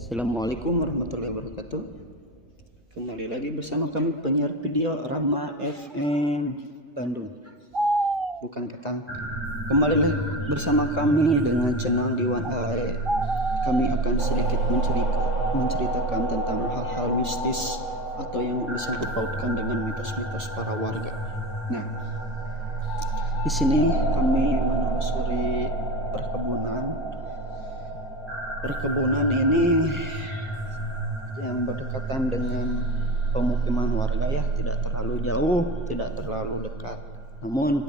Assalamualaikum warahmatullahi wabarakatuh. Kembali lagi bersama kami penyiar video Rama FM Bandung. Bukan Ketang. Kembali lagi bersama kami dengan channel Diwan AE. Kami akan sedikit menceritakan tentang hal-hal mistis atau yang bisa dipautkan dengan mitos-mitos para warga. Nah, di sini kami menelusuri perkebunan ini yang berdekatan dengan pemukiman warga, ya, tidak terlalu jauh, tidak terlalu dekat. Namun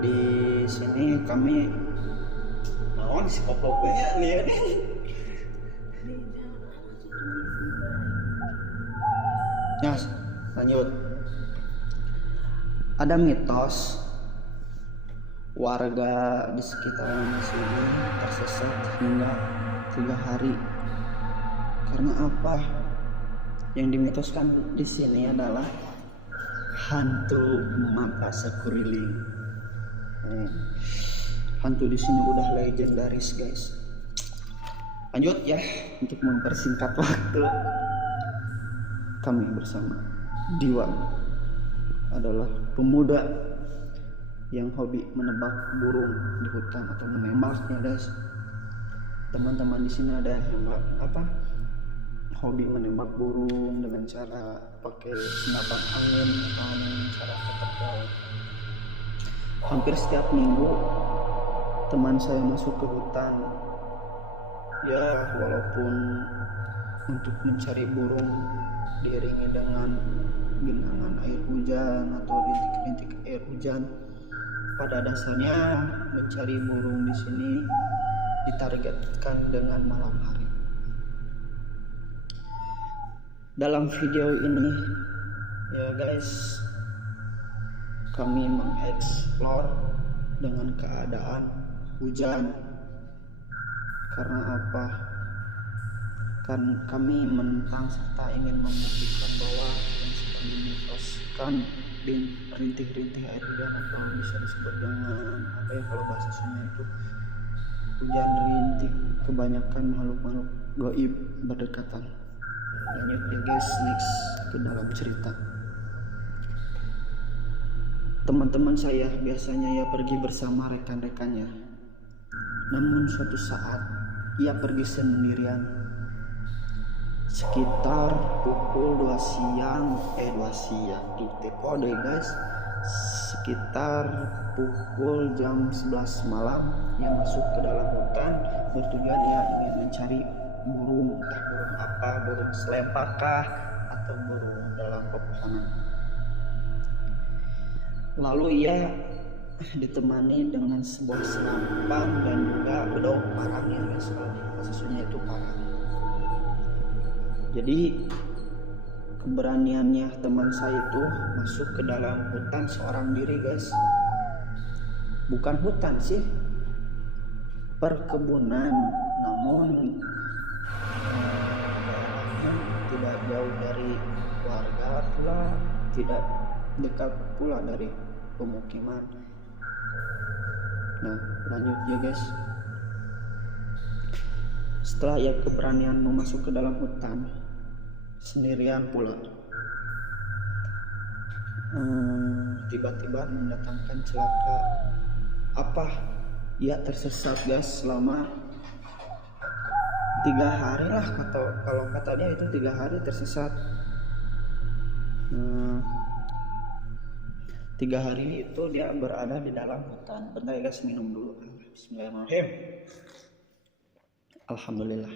di sini kami si popoknya lihat ya, lanjut. Ada mitos warga di sekitaran sini tersesat hingga 3 hari. Karena apa? Yang dimitoskan di sini adalah hantu mata sekuriling. Hantu di sini udah legendaris, guys. Lanjut ya, untuk mempersingkat waktu, kami bersama Diwan adalah pemuda yang hobi menebak burung di hutan atau menembaknya, guys. Teman-teman di sini ada yang hobi menembak burung dengan cara pakai senapan angin atau dengan cara ketepel. Hampir setiap minggu teman saya masuk ke hutan, ya, walaupun untuk mencari burung diiringi dengan genangan air hujan atau rintik-rintik air hujan. Pada dasarnya mencari burung di sini ditargetkan dengan malam hari. Dalam video ini, ya guys, kami mengeksplor dengan keadaan hujan. Karena apa? Kan kami menentang serta ingin membuktikan bahwa yang sedang dimitoskan di rintik-rintik air hujan, atau bisa disebut dengan kalau bahasa Sunda itu hujan rintik, kebanyakan makhluk-makhluk gaib berdekatan. Lanjut ya guys, next ke dalam cerita. Teman-teman saya biasanya ya pergi bersama rekan-rekannya. Namun suatu saat ia pergi sendirian. Sekitar pukul 2 siang, itu kode guys. Sekitar pukul jam 11 malam, yang masuk ke dalam hutan bertujuan ia ingin mencari burung, entah burung apa, burung selempakah atau burung dalam pepohonan. Lalu ia ditemani dengan sebuah senapan dan juga bedong parang, yang sesungguhnya itu parang. Jadi keberaniannya teman saya itu masuk ke dalam hutan seorang diri, guys. Bukan hutan sih, perkebunan, namun tidak jauh dari warga pula, tidak dekat pula dari pemukiman. Nah, lanjut ya guys. Setelah ia keberanian masuk ke dalam hutan sendirian pula, tiba-tiba mendatangkan celaka. Apa? Ia tersesat, guys, selama 3 hari lah, kalau katanya itu 3 hari tersesat. 3 hari itu dia berada di dalam hutan. Bentar guys, minum dulu. Bismillahirrahmanirrahim. Alhamdulillah.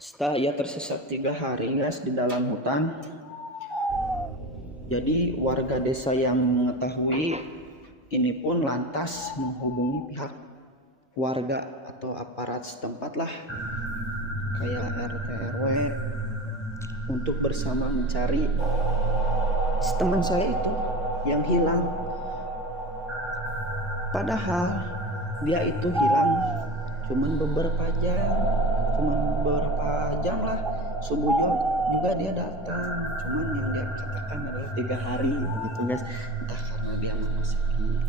Setelah ia tersesat 3 hari, guys, di dalam hutan, jadi warga desa yang mengetahui ini pun lantas menghubungi pihak warga atau aparat setempat lah, kayak RT RW, untuk bersama mencari si teman saya itu yang hilang. Padahal dia itu hilang cuman beberapa jam lah. Subuh juga dia datang, cuman yang dia katakan adalah 3 hari begitu, guys. Entah karena dia mau sakit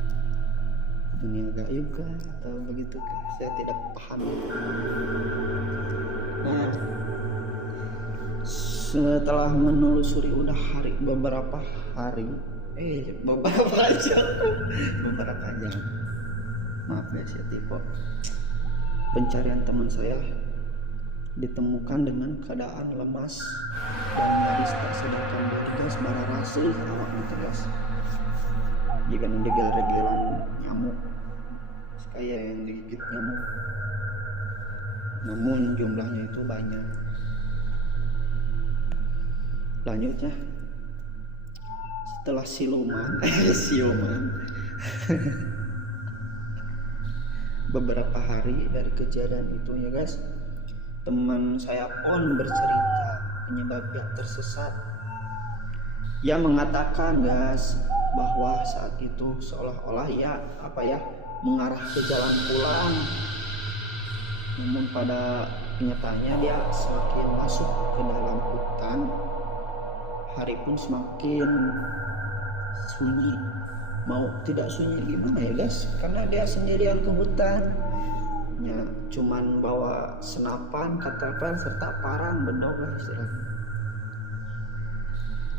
dunia gaib kah atau begitu kah, saya tidak paham. Nah, setelah menelusuri udah beberapa jam, maaf guys ya, tipe pencarian teman saya ditemukan dengan keadaan lemas dan nyaris tak sadarkan diri guys, bararasi awaknya guys, jika mendegal-regelan nyamuk kayak yang digigit nyamuk, namun jumlahnya itu banyak. Lanjutnya, setelah siluman beberapa hari dari kejadian itu ya guys, teman saya pun bercerita penyebab dia tersesat. Ia mengatakan guys bahwa saat itu seolah-olah mengarah ke jalan pulang, namun pada kenyataannya dia semakin masuk ke dalam hutan. Hari pun semakin sunyi, mau tidak sunyi gimana ya guys, karena dia sendirian ke hutan ya, cuman bawa senapan, katapan serta parang bedog lah istilahnya.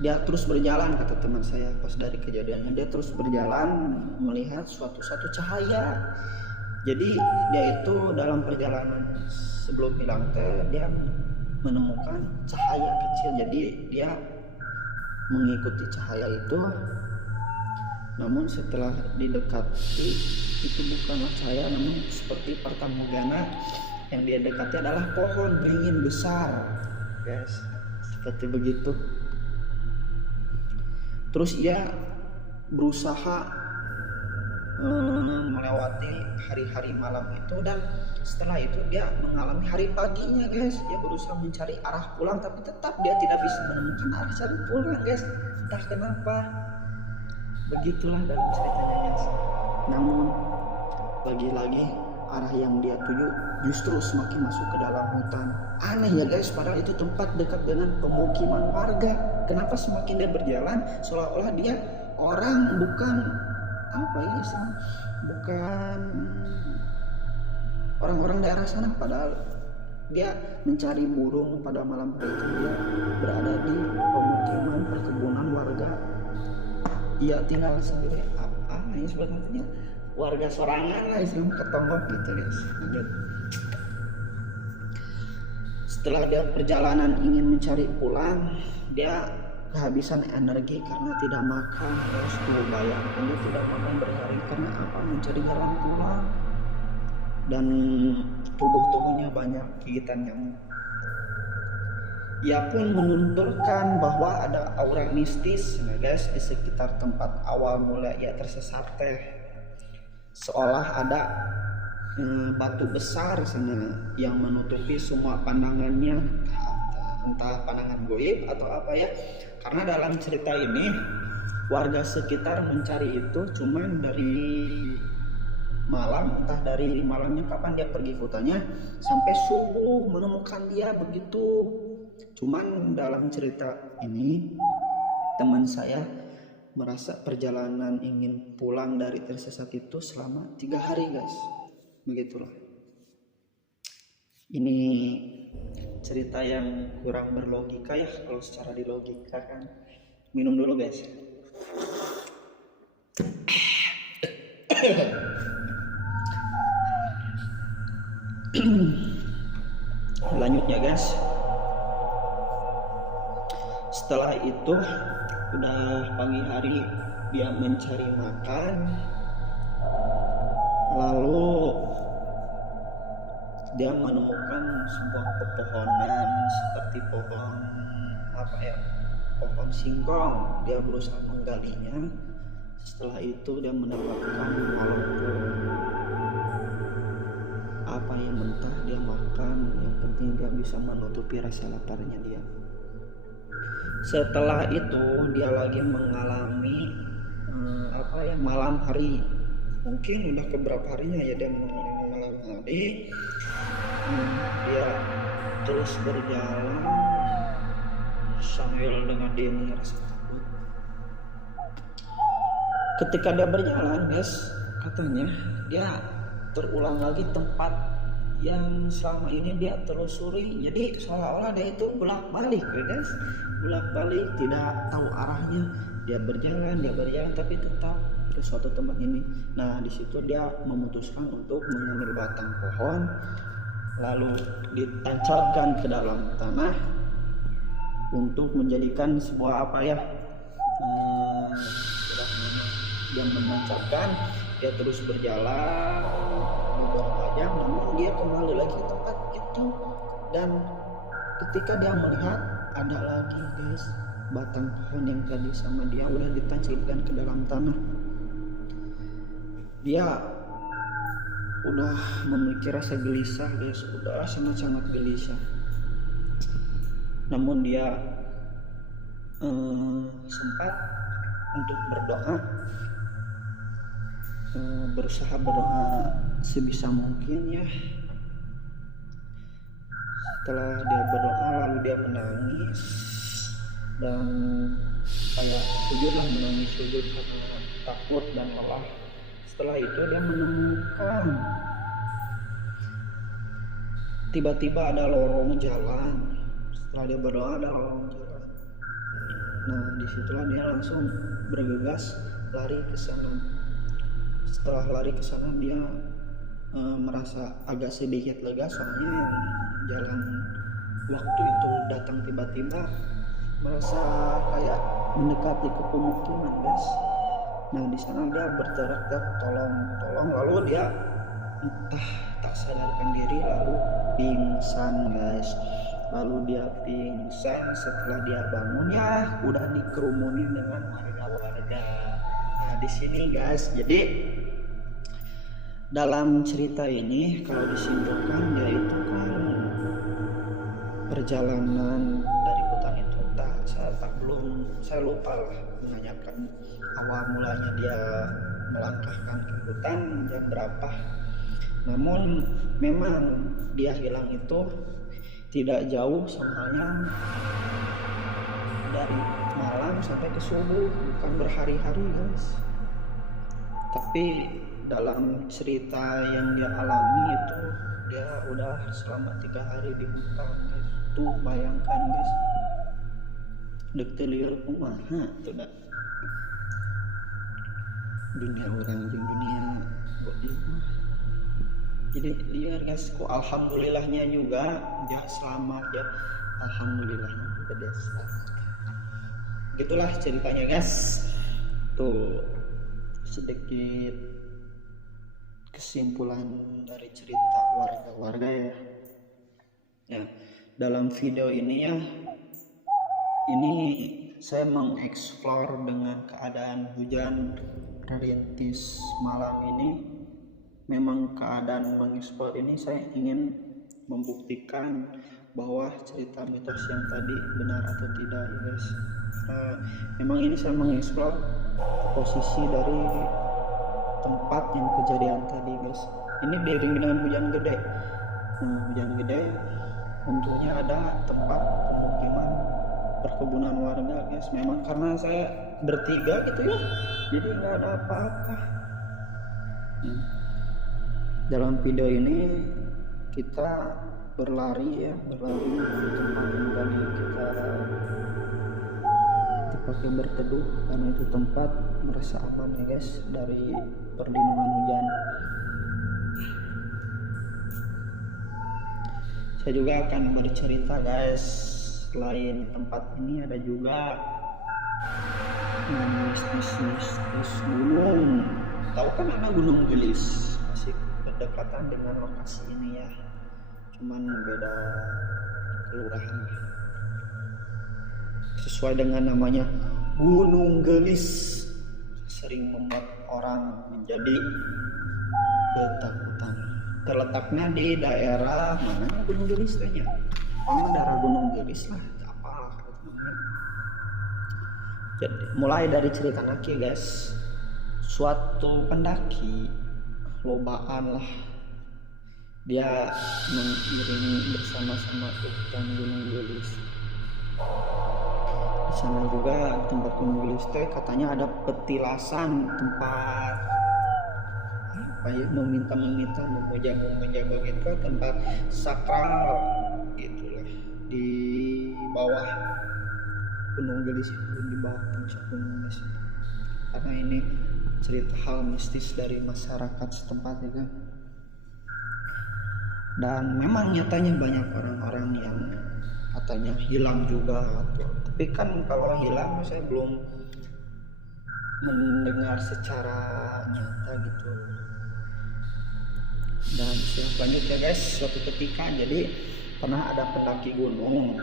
Dia terus berjalan, kata teman saya pas dari kejadiannya, dia terus berjalan melihat suatu cahaya. Jadi dia itu dalam perjalanan sebelum hilang dia menemukan cahaya kecil, jadi dia mengikuti cahaya itu. Namun setelah didekati, itu bukanlah cahaya, namun seperti fatamorgana. Yang dia dekati adalah pohon beringin besar guys, seperti begitu. Terus ia berusaha melewati hari-hari malam itu, dan setelah itu dia mengalami hari paginya guys. Dia berusaha mencari arah pulang, tapi tetap dia tidak bisa menemukan arah cari pulang guys, entah kenapa. Begitulah dalam ceritanya guys. Namun lagi-lagi arah yang dia tuju justru semakin masuk ke dalam hutan. Aneh ya guys, padahal itu tempat dekat dengan pemukiman warga. Kenapa semakin dia berjalan seolah-olah dia orang, bukan bukan orang-orang daerah sana, padahal dia mencari burung pada malam hari itu. Dia berada di pemukiman perkebunan warga. Ia tinggal sendiri, ini sebetulnya warga sorangan lah, istilahnya ketonggok gitu guys. Setelah dia perjalanan ingin mencari pulang, dia kehabisan energi karena tidak makan. Terus tuh bayangkan, dia tidak makan berhari karena apa? Mencari jalan pulang. Dan tubuhnya banyak gigitan nyamuk. Ia pun menuturkan bahwa ada aura mistis ya guys di sekitar tempat awal mula ia tersesat teh. Seolah ada batu besar sana yang menutupi semua pandangannya, entah pandangan goib atau apa ya. Karena dalam cerita ini warga sekitar mencari itu cuman dari malam, entah dari malamnya kapan dia pergi hutannya sampai subuh menemukan dia begitu. Cuman dalam cerita ini teman saya merasa perjalanan ingin pulang dari tersesat itu selama 3 hari guys. Begitulah. Ini cerita yang kurang berlogika ya kalau secara dilogikakan. Minum dulu guys. Lanjutnya guys, setelah itu udah pagi hari dia mencari makan, lalu dia menemukan sebuah pepohonan seperti pohon singkong. Dia berusaha menggalinya. Setelah itu dia mendapatkan walaupun apa yang mentah dia makan, yang penting dia bisa menutupi rasa laparnya dia. Setelah itu dia lagi mengalami malam hari, mungkin udah keberapa harinya ya dia mengalami malam hari. Dia terus berjalan sambil dengan dia merasa takut. Ketika dia berjalan guys, katanya dia terulang lagi tempat yang selama ini dia telusuri. Jadi seolah-olah dia itu bolak-balik ya guys, bolak-balik tidak tahu arahnya. Dia berjalan tapi tetap ke suatu tempat ini. Nah di situ dia memutuskan untuk mengambil batang pohon lalu ditancapkan ke dalam tanah untuk menjadikan sebuah apa ya, dia menancapkan. Dia terus berjalan beberapa jam, namun dia kembali lagi ke tempat itu. Dan ketika dia melihat ada lagi guys batang pohon yang tadi sama dia udah ditancapkan ke dalam tanah, dia udah memiliki rasa gelisah guys, udah sangat-sangat gelisah. Namun dia sempat untuk berdoa, berusaha berdoa sebisa mungkin ya. Setelah dia berdoa lalu dia menangis dan kayak menangis sujud karena takut dan lelah. Setelah itu dia menemukan tiba-tiba ada lorong jalan. Setelah dia berdoa ada lorong jalan. Nah disitulah dia langsung bergegas lari ke sana. Setelah lari ke sana dia merasa agak sedikit lega, soalnya yang jalan waktu itu datang tiba-tiba, merasa kayak mendekati ke pemukiman guys. Nah di sana dia berteriak tolong, lalu dia entah tak sadarkan diri lalu pingsan guys. Lalu dia pingsan. Setelah dia bangun ya udah dikerumunin dengan warga-warga. Nah di sini guys, jadi dalam cerita ini kalau disimpulkan yaitu kan perjalanan dari hutan itu saya lupa lah menanyakan awal mulanya dia melangkahkan ke hutan jam berapa. Namun memang dia hilang itu tidak jauh, soalnya dari malam sampai ke subuh, bukan berhari-hari guys. Tapi dalam cerita yang dia alami itu dia udah selama 3 hari di hutan guys. Tuh bayangkan guys, dek teliur kumaha tuh dah. Dunia orang jeung dunia goib mah. Jadi lihat guys, kok alhamdulillahnya juga dia selamat ya. Alhamdulillahnya juga dia selamat. Gitulah ceritanya guys. Tuh sedikit kesimpulan dari cerita warga-warga ya. Nah, dalam video ini ya, ini saya mengeksplor dengan keadaan hujan rintis malam ini. Memang keadaan mengeksplor ini saya ingin membuktikan bahwa cerita mitos yang tadi benar atau tidak ya guys. Memang ini saya mengeksplor posisi dari tempat yang kejadian tadi guys. Ini diiringi dengan hujan gede. Hujan gede tentunya ada tempat pemukiman perkebunan warga guys. Memang karena saya bertiga gitu ya, jadi nggak ada apa-apa. Dalam video ini kita berlari dari tempat yang tadi kita pakai berteduh, karena itu tempat merasa aman ya guys dari perlindungan hujan. Saya juga akan bercerita guys, selain tempat ini ada juga mistis gunung. Tahu kan ada Gunung Gelis, masih berdekatan dengan lokasi ini ya, cuman beda kelurahan. Sesuai dengan namanya Gunung Gelis, sering membuat orang menjadi ketakutan. Terletaknya di daerah mananya Gunung Gelis tanya? Daerah Gunung Gelis lah, apalah namanya. Jadi mulai dari cerita naki guys, suatu pendaki lobaan lah, dia mengiringi bersama-sama ke hutan Gunung Gelis. Di sana juga tempat Gunung Gelis katanya ada petilasan, tempat meminta, memuja begitu, tempat sakral gitulah di bawah Gunung Gelis itu, di bawah puncak Gunung Gelis itu. Karena ini cerita hal mistis dari masyarakat setempat ya kan. Dan memang nyatanya banyak orang-orang yang katanya hilang juga, tapi kan kalau hilang saya belum mendengar secara nyata gitu. Dan selanjutnya guys, suatu ketika jadi pernah ada pendaki gunung,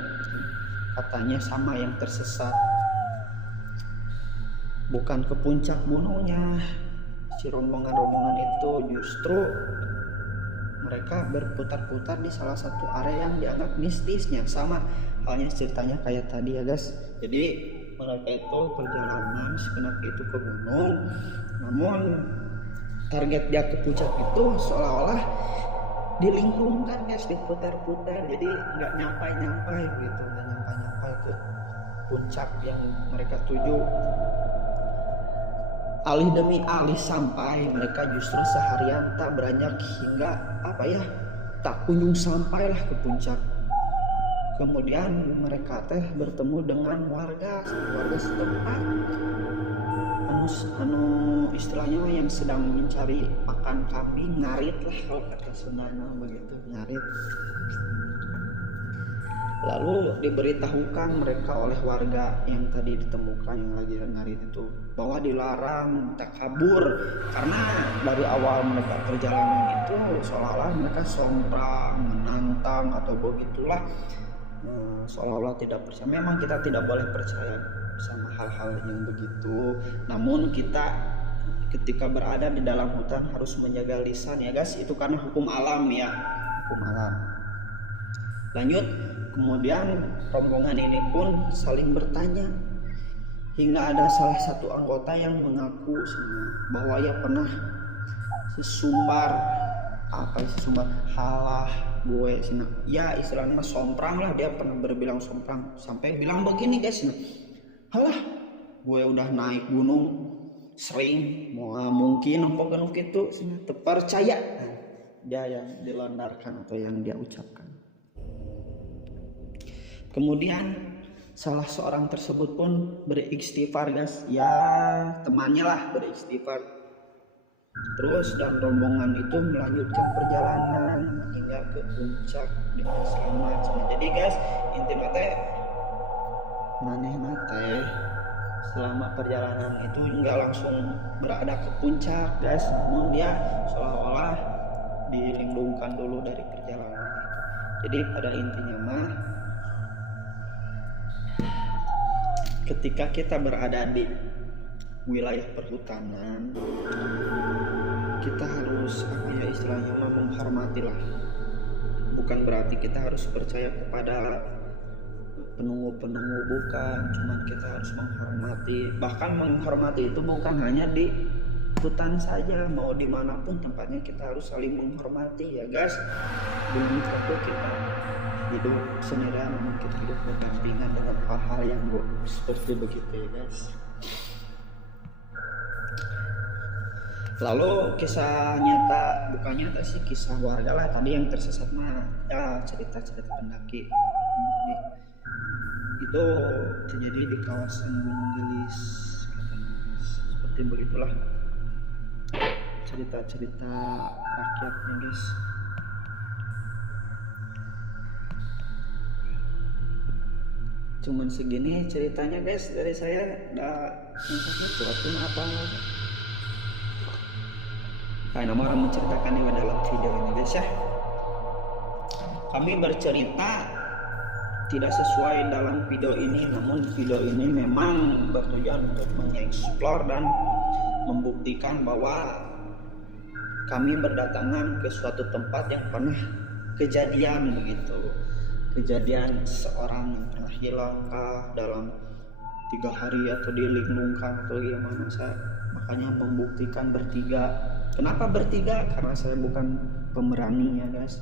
katanya sama yang tersesat, bukan ke puncak gunungnya. Si rombongan itu justru mereka berputar-putar di salah satu area yang dianggap mistisnya, sama halnya ceritanya kayak tadi ya guys. Jadi mereka itu perjalanan si pendaki itu ke gunung, namun target dia ke puncak itu seolah-olah dilingkungkan guys, diputar-putar, jadi nggak nyampai gitu, nggak nyampai ke puncak yang mereka tuju. Alih demi alih sampai, mereka justru seharian tak beranjak hingga tak kunjung sampailah ke puncak. Kemudian mereka bertemu dengan warga setempat, istilahnya yang sedang mencari pakan kambing, ngarit lah kalau kata Sundana begitu, ngarit. Lalu diberitahukan mereka oleh warga yang tadi ditemukan yang lagi ngarit itu bahwa dilarang tak kabur, karena dari awal mereka perjalanan itu seolah-olah mereka somprang, menantang atau begitulah, seolah-olah tidak percaya. Memang kita tidak boleh percaya sama hal-hal yang begitu, namun kita ketika berada di dalam hutan harus menjaga lisan ya guys, itu karena hukum alam ya, hukum alam. Lanjut, kemudian rombongan ini pun saling bertanya hingga ada salah satu anggota yang mengaku bahwa ia pernah sesumbar halah gue sini ya, istilahnya somprang lah, dia pernah berbilang somprang sampai bilang begini guys, halah gue udah naik gunung sering, mungkin apa kan gitu terpercaya, dia yang dilandarkan atau yang dia ucapkan. Kemudian salah seorang tersebut pun beristighfar guys, ya temannya lah beristighfar. Terus dan rombongan itu melanjutkan perjalanan hingga ke puncak dengan selamat. Jadi guys, intinya maneh selama perjalanan itu enggak langsung berada ke puncak guys, namun dia seolah-olah dilindungkan dulu dari perjalanan itu. Jadi pada intinya ketika kita berada di wilayah perhutanan, kita harus istilahnya menghormati lah. Bukan berarti kita harus percaya kepada penunggu-penunggu, bukan, cuman kita harus menghormati. Bahkan menghormati itu bukan hanya di hutan saja, mau dimanapun tempatnya kita harus saling menghormati ya guys. Belum tentu kita hidup sendirian, namun kita hidup berdampingan dengan hal-hal yang seperti begitu ya guys. Lalu kisah nyata, bukan nyata sih, kisah warga lah tadi yang tersesat ya, cerita-cerita pendaki tadi itu terjadi di kawasan Gunung Gelis, seperti begitulah cerita-cerita rakyatnya guys. Cuman segini ceritanya guys dari saya, singkatnya apa kayak nama orang menceritakan yang dalam video ini guys ya. Kami bercerita tidak sesuai dalam video ini, namun video ini memang bertujuan untuk mengeksplor dan membuktikan bahwa kami berdatangan ke suatu tempat yang pernah kejadian begitu. Kejadian seorang yang pernah hilang dalam 3 hari atau dilinglungkan atau gimana, makanya membuktikan bertiga. Kenapa bertiga? Karena saya bukan pemberani ya guys,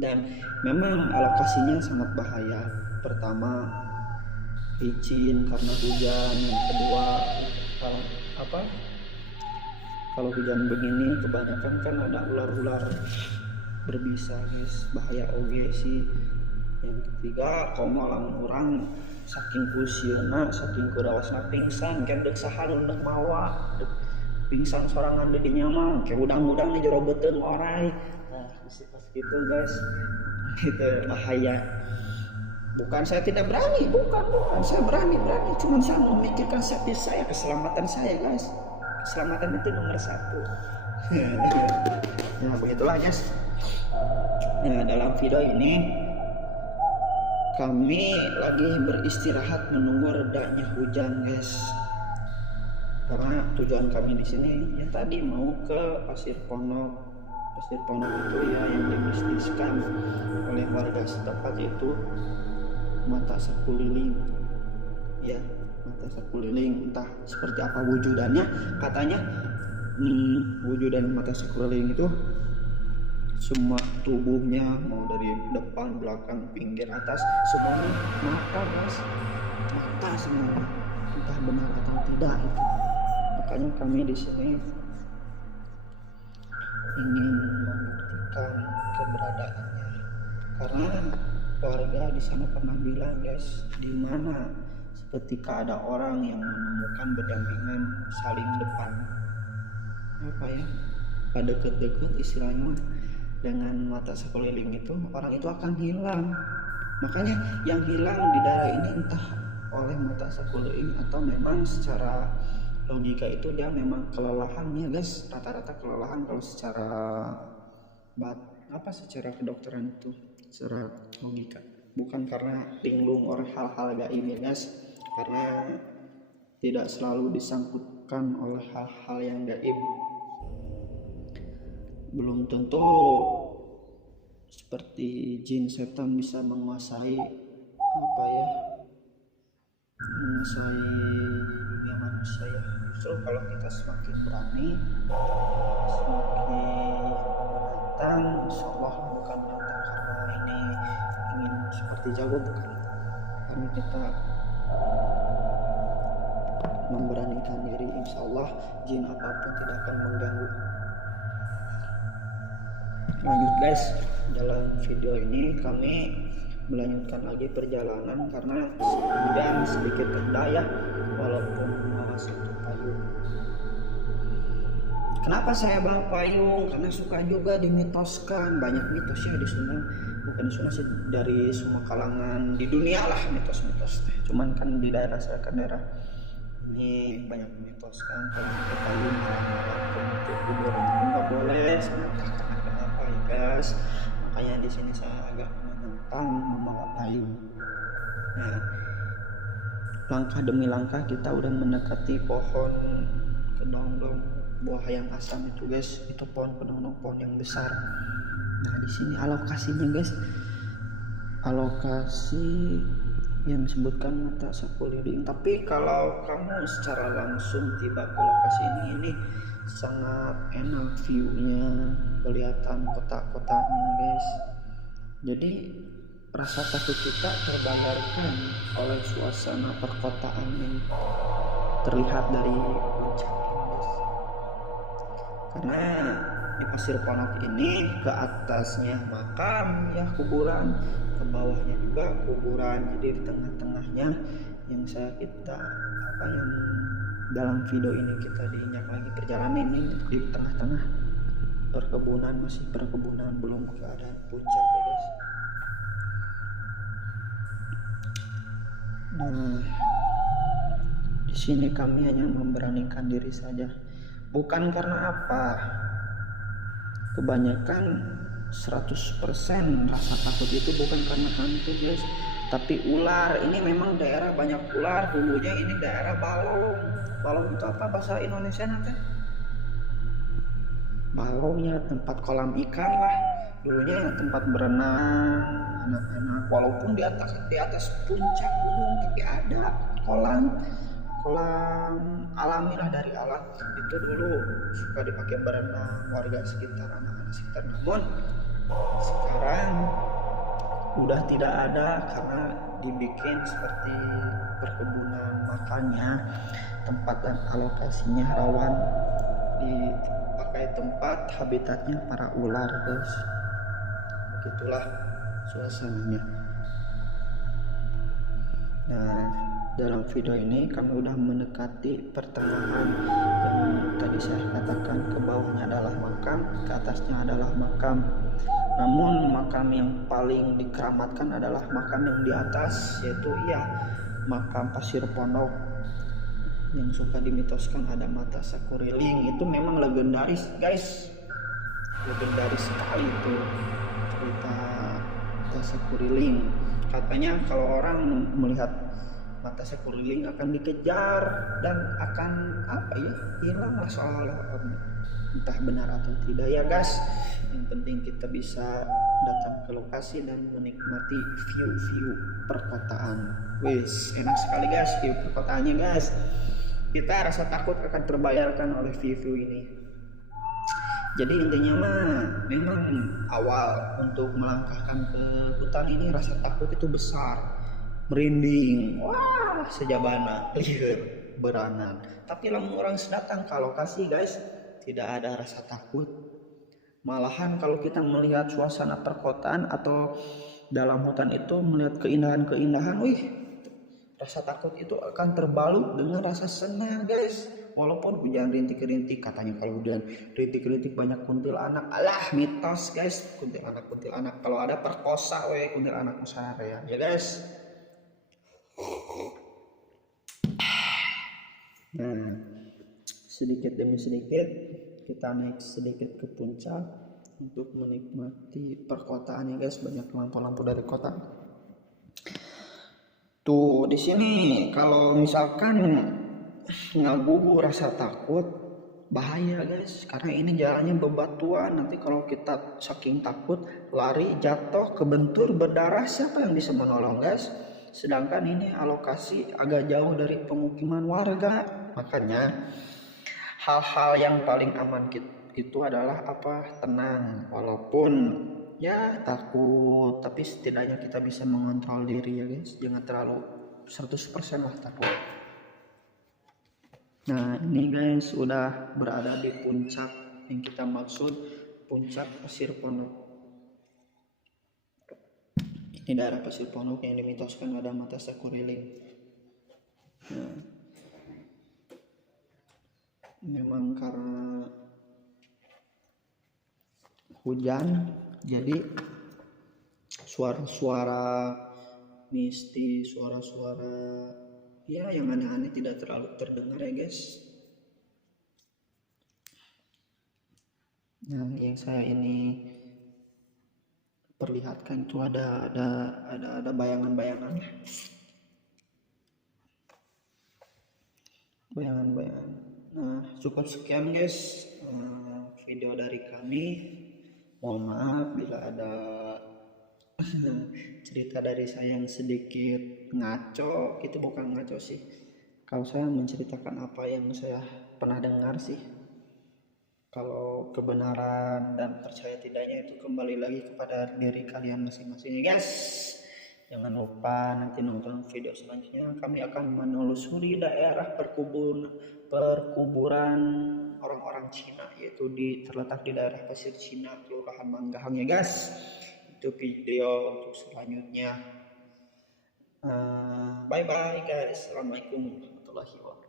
dan memang lokasinya sangat bahaya. Pertama licin karena hujan, yang kedua Kalau hujan begini kebanyakan kan ada ular-ular berbisa guys, bahaya oge sih. Yang ketiga komalang orang saking kusieuna saking kurawasna pingsan kan deuk saha nu mawa pingsan sorangan di dinya mah kayak udang-udang di jero beuteung orai. Nah pas gitu guys, gitu bahaya. Bukan saya tidak berani, bukan saya berani, cuman saya memikirkan safety saya, keselamatan saya guys. Keselamatan itu nomor 1. Nah begitulah guys. Nah dalam video ini kami lagi beristirahat menunggu redanya hujan guys. Karena tujuan kami di sini ya tadi mau ke Pasir Ponok. Pasir Ponok itu ya yang dibisniskan oleh warga setempat itu mata sakuliling. Ya, mata sakuliling entah seperti apa wujudannya. Katanya wujudan mata sakuliling itu semua tubuhnya mau dari depan, belakang, pinggir, atas semuanya mata guys, mata semua, entah benar atau tidak itu. Makanya kami di sini ingin membuktikan keberadaannya, karena warga di sana pernah bilang guys, di mana ketika ada orang yang menemukan berdampingan saling depan apa ya, pada deket-deket istilahnya dengan mata sekeliling itu, orang itu akan hilang. Makanya yang hilang di daerah ini entah oleh mata sekeliling atau memang secara logika itu dia memang kelelahan ya guys, rata-rata kelelahan kalau secara secara kedokteran itu, secara logika, bukan karena linglung oleh hal-hal gaib ya guys, karena tidak selalu disangkutkan oleh hal-hal yang gaib. Belum tentu seperti jin setan bisa menguasai menguasai dunia manusia ya. Justru kalau kita semakin berani, semakin menantang, insyaallah bukan menantang karena ini ingin seperti jago, bukan, karena kita memberanikan diri, insyaallah jin apapun tidak akan mengganggu. Lanjut guys, dalam video ini kami melanjutkan lagi perjalanan karena hujan sedikit reda ya, walaupun membawa satu payung. Kenapa saya bawa payung? Karena suka juga dimitoskan, banyak mitos ya di Sunda, bukan Sunda sih, dari semua kalangan di dunia lah mitos-mitos. Cuman kan di daerah saya kan daerah ini banyak mitoskan kalau pakai payung tidur nggak boleh, kenapa ya guys. Makanya di sini saya agak menentang membawa payung. Nah, langkah demi langkah kita udah mendekati pohon kedondong buah yang asam itu guys. Itu pohon kedondong, pohon yang besar. Nah di sini alokasinya guys, alokasi yang disebutkan mata sekeliling. Tapi kalau kamu secara langsung tiba ke lokasi ini sangat enak view-nya, kelihatan kota-kotanya guys. Jadi rasa takut kita terbayarkan oleh suasana perkotaan yang terlihat dari puncak guys. Karena di Pasir Ponok ini ke atasnya makam ya, kuburan, ke bawahnya juga kuburan. Jadi di tengah-tengahnya yang yang dalam video ini kita diinjak lagi perjalanan ini di tengah-tengah perkebunan, masih perkebunan, belum keadaan puncak ya guys. Nah, di sini kami hanya memberanikan diri saja, bukan karena apa. Kebanyakan 100% rasa takut itu bukan karena hantu guys, tapi ular. Ini memang daerah banyak ular. Dulunya ini daerah balong. Balong itu apa bahasa Indonesia nanti? Balongnya tempat kolam ikan lah. Dulunya tempat berenang anak-anak. Walaupun di atas puncak gunung, tapi ada kolam alami lah, dari alam itu dulu suka dipakai berenang warga sekitar, anak-anak sekitar. Namun sekarang udah tidak ada karena dibikin seperti perkebunan, makanya tempat dan alokasinya rawan dipakai tempat habitatnya para ular guys. Begitulah suasananya. Nah, dalam video ini kami udah mendekati pertengahan yang tadi saya katakan, ke bawahnya adalah makam, ke atasnya adalah makam. Namun makam yang paling dikeramatkan adalah makam yang di atas, yaitu makam Pasir Pondok yang suka dimitoskan ada mata sakuriling. Itu memang legendaris guys, legendaris sekali itu cerita mata sakuriling. Katanya kalau orang melihat mata sakuriling akan dikejar dan akan hilang lah, soalnya entah benar atau tidak ya guys. Yang penting kita bisa datang ke lokasi dan menikmati view perkotaan. Wis enak sekali guys view perkotaannya guys. Kita rasa takut akan terbayarkan oleh view ini. Jadi intinya memang awal untuk melangkahkan ke hutan ini rasa takut itu besar, merinding, wah sejabana, liur, beranan. Tapi lamun orang datang ke lokasi guys, tidak ada rasa takut. Malahan kalau kita melihat suasana perkotaan atau dalam hutan itu melihat keindahan-keindahan, rasa takut itu akan terbalut dengan rasa senang guys. Walaupun hujan rintik-rintik, katanya kalau hujan rintik-rintik banyak kuntilanak. Alah mitos guys, kuntilanak. Kalau ada perkosa kuntilanak musara ya guys. Nah, sedikit demi sedikit kita naik sedikit ke puncak untuk menikmati perkotaan ya guys. Banyak lampu-lampu dari kota. Tuh di sini kalau misalkan ngagugu rasa takut, bahaya guys, karena ini jalannya bebatuan. Nanti kalau kita saking takut lari jatuh kebentur berdarah, siapa yang bisa menolong guys? Sedangkan ini alokasi agak jauh dari pemukiman warga. Makanya hal-hal yang paling aman itu adalah tenang. Walaupun ya takut, tapi setidaknya kita bisa mengontrol diri ya guys. Jangan terlalu 100% lah takut. Nah ini guys udah berada di puncak yang kita maksud, puncak Pasir Pondok. Ini daerah Pasir Pondok yang dimitoskan ada mata sakuriling. Nah, memang karena hujan jadi suara-suara mistis, suara-suara yang aneh-aneh tidak terlalu terdengar ya guys. Nah yang saya ini perlihatkan itu ada bayangan-bayangan. Nah cukup sekian guys video dari kami. Mohon maaf bila ada cerita dari saya yang sedikit ngaco. Itu bukan ngaco sih, kalau saya menceritakan apa yang saya pernah dengar sih. Kalau kebenaran dan percaya tidaknya itu kembali lagi kepada diri kalian masing-masing ya guys. Jangan lupa nanti nonton video selanjutnya. Kami akan menelusuri daerah perkuburan orang-orang Cina, yaitu terletak di daerah Pasir Cina, Kelurahan Manggahang ya guys. Itu video untuk selanjutnya. Bye bye guys. Assalamualaikum warahmatullahi wabarakatuh.